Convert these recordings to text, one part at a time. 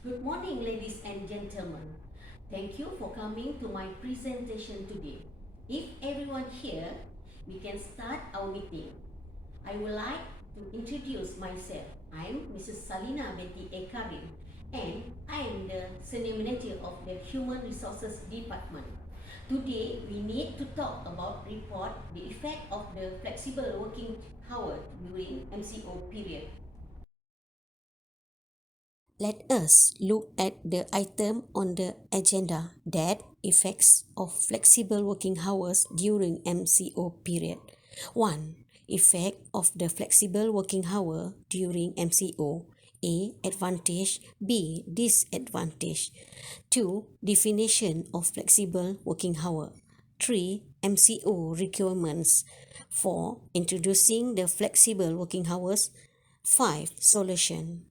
Good morning, ladies and gentlemen. Thank you for coming to my presentation today. If everyone here, we can start our meeting. I would like to introduce myself. I'm Mrs. Salina Betty Ekarim, and I am the Senior Manager of the Human Resources Department. Today, we need to talk about report the effect of the flexible working hour during MCO period. Let us look at the item on the agenda that effects of flexible working hours during MCO period. 1. Effect of the flexible working hour during MCO. A. Advantage. B. Disadvantage. 2. Definition of flexible working hour. 3. MCO requirements. 4. Introducing the flexible working hours. 5. Solution.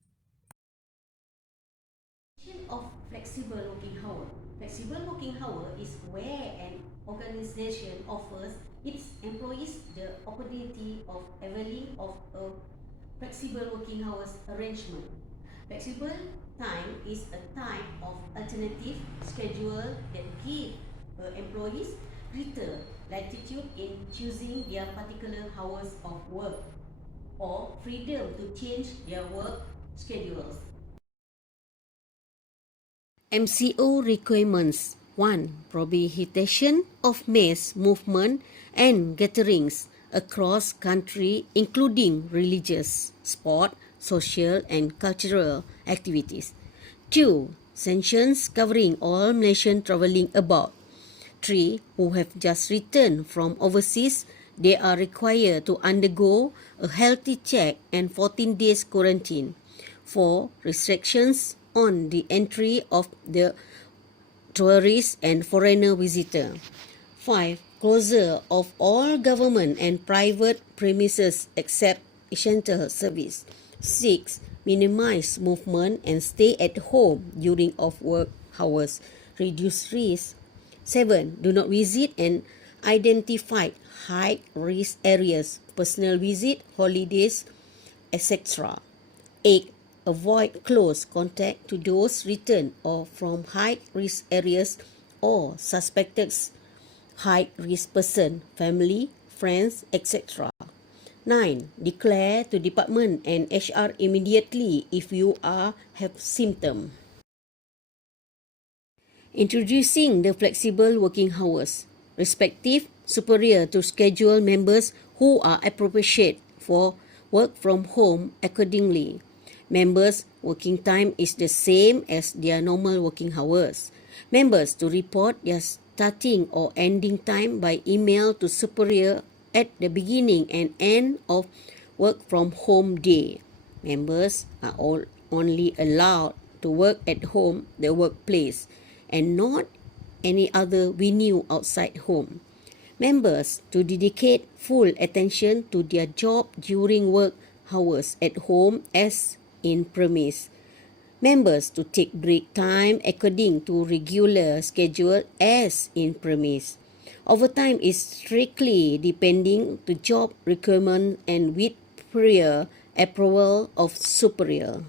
Of flexible working hour. Flexible working hour is where an organization offers its employees the opportunity of availing of a flexible working hours arrangement. Flexible time is a type of alternative schedule that give employees greater latitude in choosing their particular hours of work or freedom to change their work schedules. MCO requirements. 1. Prohibition of mass movement and gatherings across country, including religious, sport, social and cultural activities. 2. Sanctions covering all Malaysian travelling abroad. 3. Who have just returned from overseas, they are required to undergo a healthy check and 14 days quarantine. 4. Restrictions on the entry of the tourist and foreigner visitor. 5. Closure of all government and private premises except essential service. 6. Minimize movement and stay at home during off-work hours. Reduce risk. 7. Do not visit and identify high-risk areas, personal visit, holidays, etc. 8. Avoid close contact to those returned or from high-risk areas or suspected high-risk person, family, friends, etc. 9. Declare to department and HR immediately if you have symptoms. Introducing the flexible working hours, respective superior to schedule members who are appropriate for work from home accordingly. Members' working time is the same as their normal working hours. Members to report their starting or ending time by email to superior at the beginning and end of work from home day. Members are only allowed to work at home, the workplace, and not any other venue outside home. Members to dedicate full attention to their job during work hours at home as in premise. Members to take break time according to regular schedule as in premise. Overtime is strictly depending to job requirement and with prior approval of superior.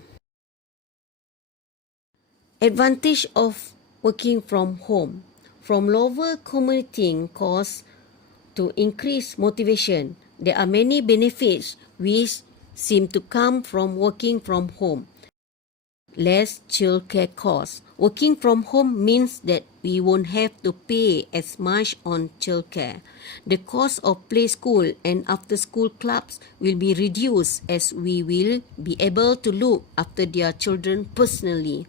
Advantage of working from home. From lower commuting costs to increase motivation, there are many benefits which seem to come from working from home. Less childcare costs. Working from home means that we won't have to pay as much on childcare. The cost of play school and after school clubs will be reduced as we will be able to look after their children personally.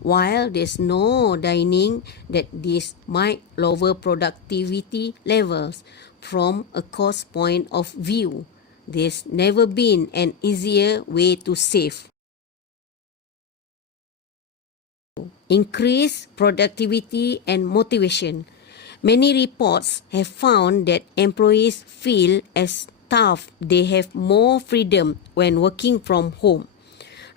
While there's no denying that this might lower productivity levels from a cost point of view, there's never been an easier way to save. Increase productivity and motivation. Many reports have found that employees feel as tough they have more freedom when working from home,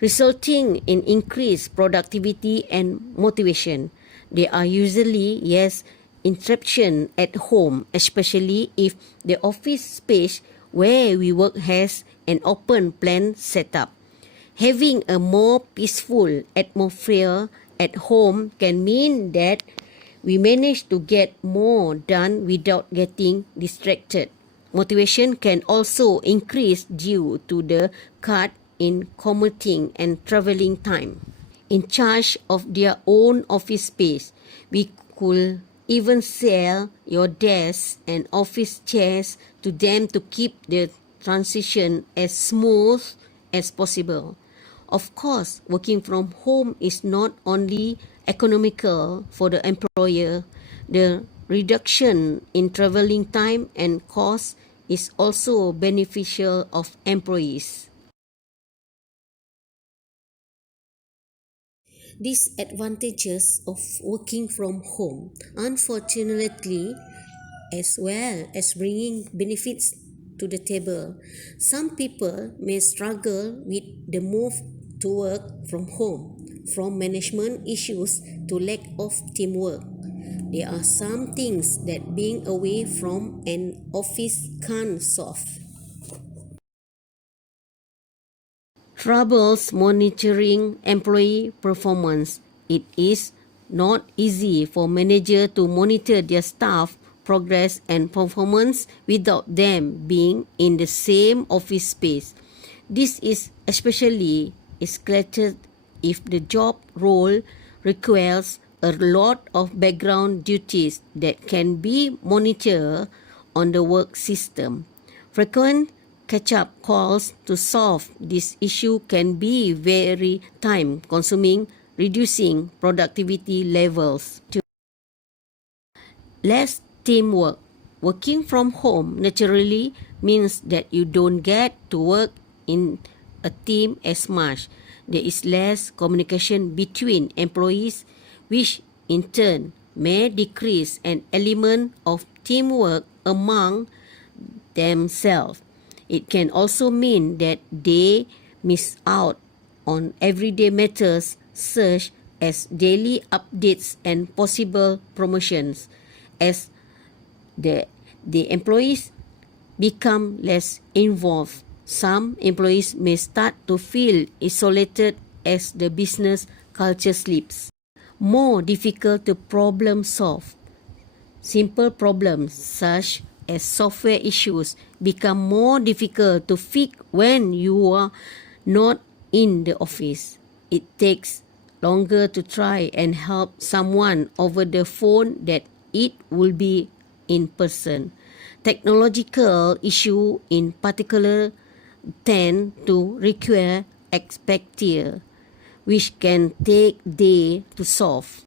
resulting in increased productivity and motivation. There are usually interruptions at home, especially if the office space where we work has an open plan setup. Having a more peaceful atmosphere at home can mean that we manage to get more done without getting distracted. Motivation can also increase due to the cut in commuting and traveling time. In charge of their own office space, we could even sell your desks and office chairs to them to keep the transition as smooth as possible. Of course, working from home is not only economical for the employer, the reduction in traveling time and cost is also beneficial of employees. Disadvantages of working from home, unfortunately, as well as bringing benefits to the table. Some people may struggle with the move to work from home, from management issues to lack of teamwork. There are some things that being away from an office can't solve. Troubles monitoring employee performance. It is not easy for manager to monitor their staff progress and performance without them being in the same office space. This is especially escalated if the job role requires a lot of background duties that can be monitored on the work system. Frequent catch-up calls to solve this issue can be very time-consuming, reducing productivity levels. Less teamwork. Working from home naturally means that you don't get to work in a team as much. There is less communication between employees, which in turn may decrease an element of teamwork among themselves. It can also mean that they miss out on everyday matters such as daily updates and possible promotions. As the employees become less involved, some employees may start to feel isolated as the business culture slips. More difficult to problem solve. Simple problems such as software issues become more difficult to fix when you are not in the office. It takes longer to try and help someone over the phone than it will be in person. Technological issues in particular tend to require expertise, which can take days to solve.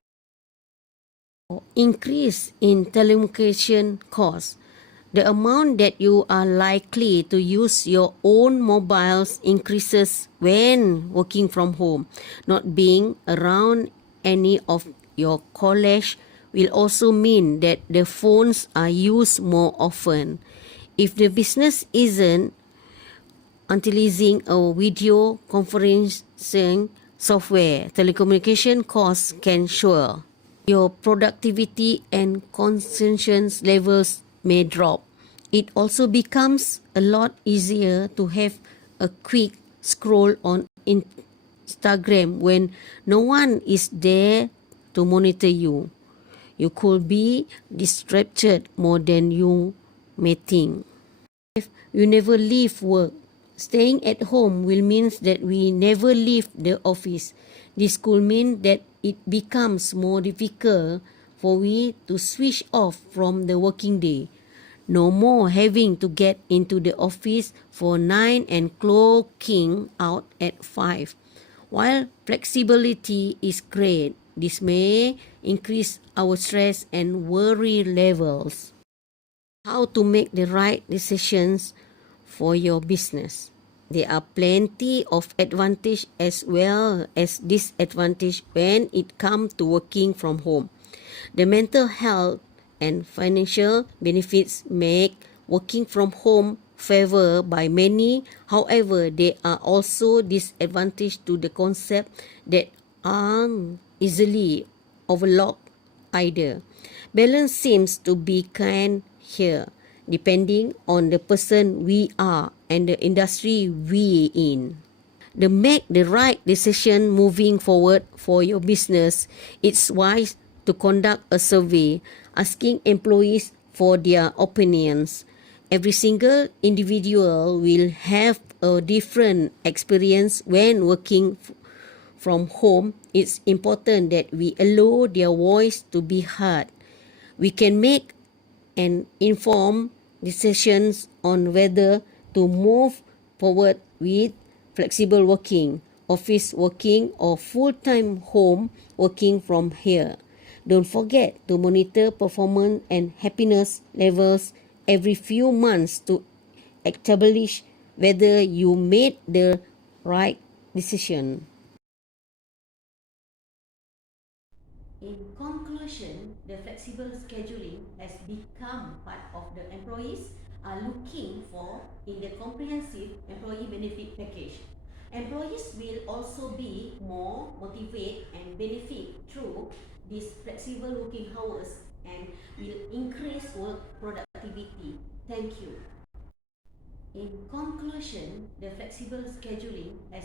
Increase in telecommunication costs. The amount that you are likely to use your own mobiles increases when working from home. Not being around any of your colleagues will also mean that the phones are used more often. If the business isn't utilizing a video conferencing software, telecommunication costs can soar. Your productivity and concentration levels may drop. It also becomes a lot easier to have a quick scroll on Instagram when no one is there to monitor you. You could be distracted more than you may think. You never leave work. Staying at home will mean that we never leave the office. This could mean that it becomes more difficult for we to switch off from the working day. No more having to get into the office for 9 and clocking out at 5. While flexibility is great, this may increase our stress and worry levels. How to make the right decisions for your business. There are plenty of advantage as well as disadvantage when it comes to working from home. The mental health and financial benefits make working from home favored by many. However, there are also disadvantages to the concept that aren't easily overlooked either. Balance seems to be kind here, depending on the person we are and the industry we in. To make the right decision moving forward for your business, it's wise to conduct a survey asking employees for their opinions. Every single individual will have a different experience when working from home. It's important that we allow their voice to be heard. We can make an informed decisions on whether to move forward with flexible working, office working, or full-time home working from here. Don't forget to monitor performance and happiness levels every few months to establish whether you made the right decision. In conclusion, the flexible scheduling has become part of the employees are looking for in the comprehensive employee benefit package. Employees will also be more motivated and benefit through these flexible working hours and will increase work productivity. Thank you. In conclusion, the flexible scheduling has